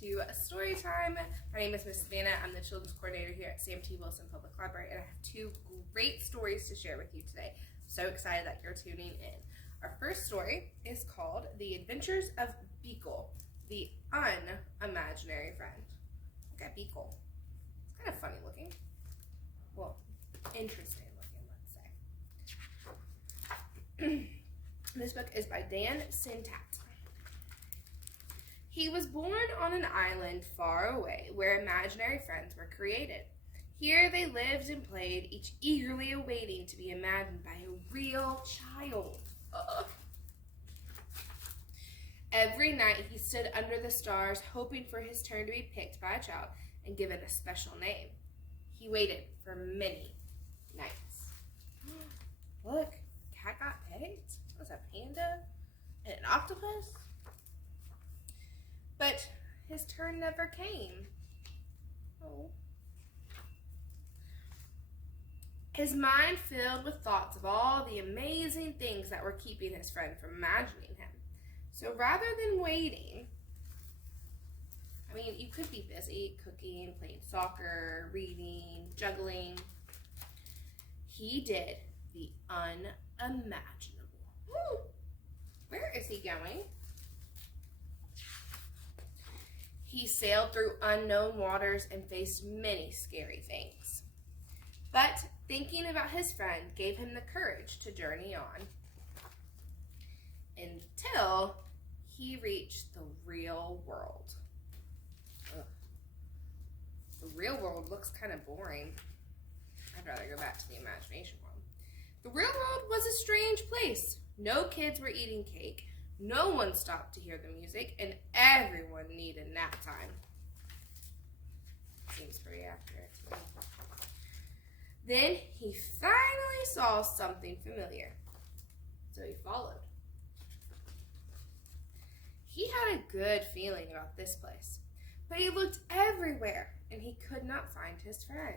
to Storytime. My name is Miss Savannah. I'm the Children's Coordinator here at Sam T. Wilson Public Library, and I have two great stories to share with you today. So excited that you're tuning in. Our first story is called The Adventures of Beagle, the Unimaginary Friend. Look at Beagle. It's kind of funny looking. Well, interesting looking, let's say. This book is by Dan Sintat. He was born on an island far away where imaginary friends were created. Here they lived and played, each eagerly awaiting to be imagined by a real child. Ugh. Every night he stood under the stars, hoping for his turn to be picked by a child and given a special name. He waited for many nights. Look, cat got pegged. Was a panda and an octopus? But his turn never came. Oh. His mind filled with thoughts of all the amazing things that were keeping his friend from imagining him. So rather than waiting, I mean, you could be busy cooking, playing soccer, reading, juggling. He did the unimaginable. Where is he going? He sailed through unknown waters and faced many scary things. But thinking about his friend gave him the courage to journey on until he reached the real world. Ugh. The real world looks kind of boring. I'd rather go back to the imagination world. The real world was a strange place. No kids were eating cake. No one stopped to hear the music, and everyone needed nap time. Seems pretty accurate to me. Then he finally saw something familiar, so he followed. He had a good feeling about this place, but he looked everywhere, and he could not find his friend.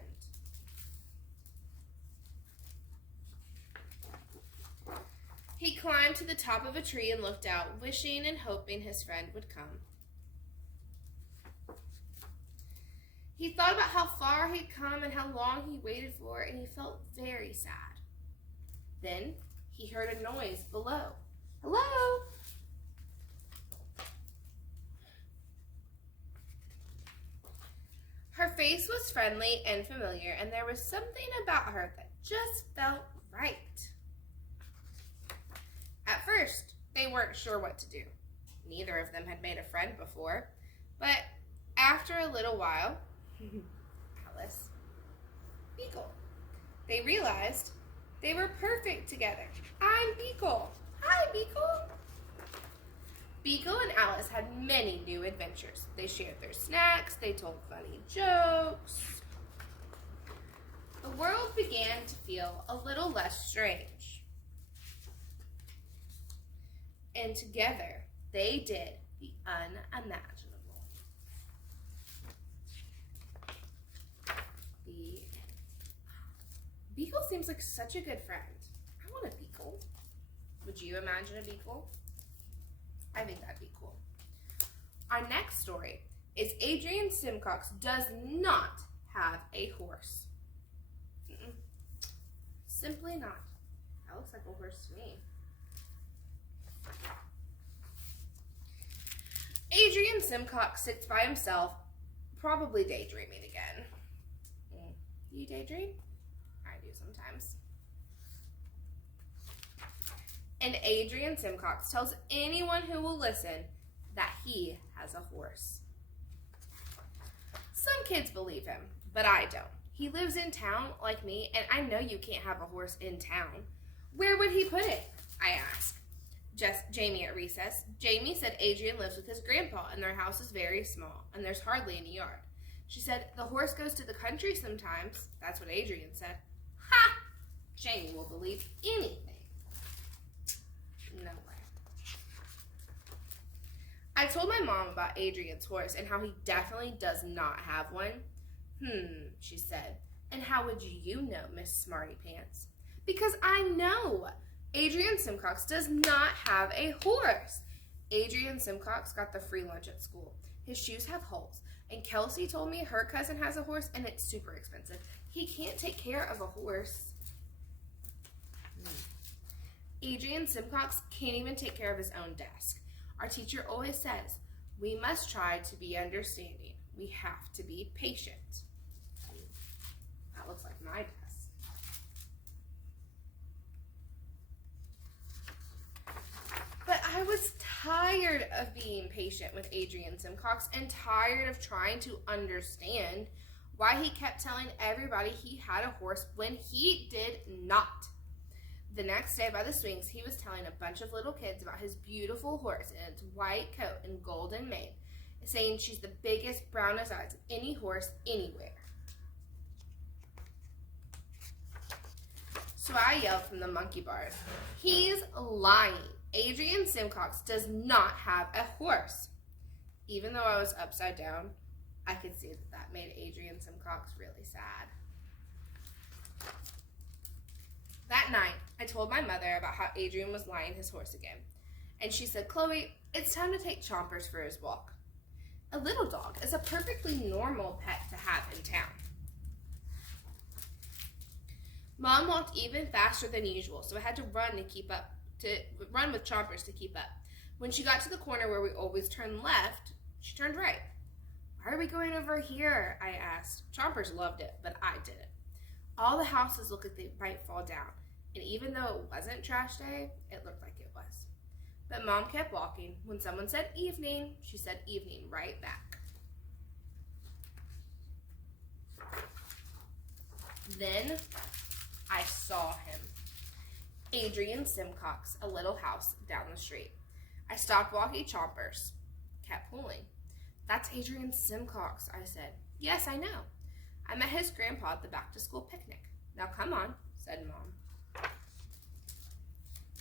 He climbed to the top of a tree and looked out, wishing and hoping his friend would come. He thought about how far he'd come and how long he waited for, and he felt very sad. Then he heard a noise below. Hello? Her face was friendly and familiar, and there was something about her that just felt right. At first, they weren't sure what to do. Neither of them had made a friend before, but after a little while, Alice, Beagle, they realized they were perfect together. I'm Beagle. Hi, Beagle. Beagle and Alice had many new adventures. They shared their snacks, they told funny jokes. The world began to feel a little less strange. And together, they did the unimaginable. Beagle seems like such a good friend. I want a Beagle. Would you imagine a Beagle? I think that'd be cool. Our next story is Adrian Simcox does not have a horse. Simply not. That looks like a horse to me. Adrian Simcox sits by himself, probably daydreaming again. Do you daydream? I do sometimes. And Adrian Simcox tells anyone who will listen that he has a horse. Some kids believe him, but I don't. He lives in town like me, and I know you can't have a horse in town. Where would he put it? I ask. Jamie at recess. Jamie said Adrian lives with his grandpa, and their house is very small, and there's hardly any yard. She said, the horse goes to the country sometimes. That's what Adrian said. Ha! Jamie will believe anything. No way. I told my mom about Adrian's horse and how he definitely does not have one. She said. And how would you know, Miss Smarty Pants? Because I know. Adrian Simcox does not have a horse. Adrian Simcox got the free lunch at school. His shoes have holes. And Kelsey told me her cousin has a horse and it's super expensive. He can't take care of a horse. Adrian Simcox can't even take care of his own desk. Our teacher always says, we must try to be understanding. We have to be patient. That looks like my desk. But I was tired of being patient with Adrian Simcox and tired of trying to understand why he kept telling everybody he had a horse when he did not. The next day by the swings, he was telling a bunch of little kids about his beautiful horse and its white coat and golden mane, saying she's the biggest, brownest eyes of any horse anywhere. So I yelled from the monkey bars, he's lying. Adrian Simcox does not have a horse. Even though I was upside down, I could see that made Adrian Simcox really sad. That night, I told my mother about how Adrian was lying his horse again. And she said, Chloe, it's time to take Chompers for his walk. A little dog is a perfectly normal pet to have in town. Mom walked even faster than usual, so I had to run with Chompers to keep up. When she got to the corner where we always turn left, she turned right. Why are we going over here? I asked. Chompers loved it, but I didn't. All the houses looked like they might fall down, and even though it wasn't trash day, it looked like it was. But Mom kept walking. When someone said evening, she said evening right back. Then I saw him. Adrian Simcox, a little house down the street. I stopped walking Chompers. Kept pulling. That's Adrian Simcox, I said. Yes, I know. I met his grandpa at the back-to-school picnic. Now come on, said Mom.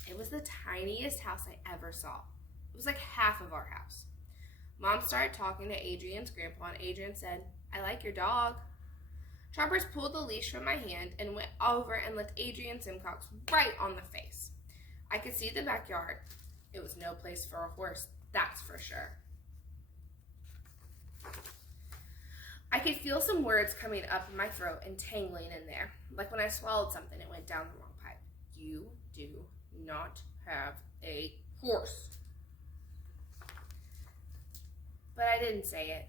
It was the tiniest house I ever saw. It was like half of our house. Mom started talking to Adrian's grandpa, and Adrian said, I like your dog. Chompers pulled the leash from my hand and went over and licked Adrian Simcox right on the face. I could see the backyard. It was no place for a horse, that's for sure. I could feel some words coming up in my throat and tangling in there, like when I swallowed something and went down the wrong pipe. You do not have a horse. But I didn't say it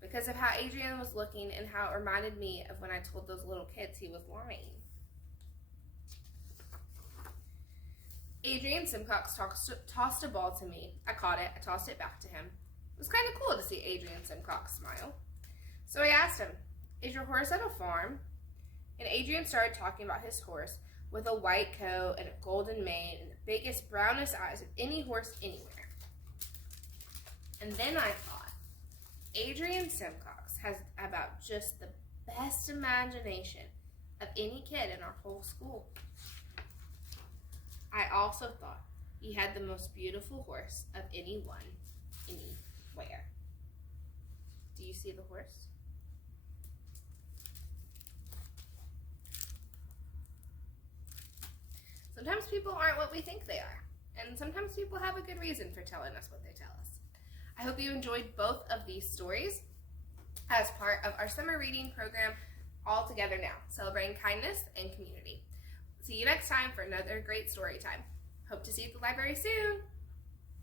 because of how Adrian was looking and how it reminded me of when I told those little kids he was lying. Adrian Simcox tossed a ball to me. I caught it. I tossed it back to him. It was kind of cool to see Adrian Simcox smile. So I asked him, is your horse at a farm? And Adrian started talking about his horse with a white coat and a golden mane and the biggest, brownest eyes of any horse anywhere. And then I thought, Adrian Simcox has about just the best imagination of any kid in our whole school. I also thought he had the most beautiful horse of anyone, anywhere. Do you see the horse? Sometimes people aren't what we think they are, and sometimes people have a good reason for telling us what they tell us. I hope you enjoyed both of these stories as part of our summer reading program, All Together Now, celebrating kindness and community. See you next time for another great story time. Hope to see you at the library soon.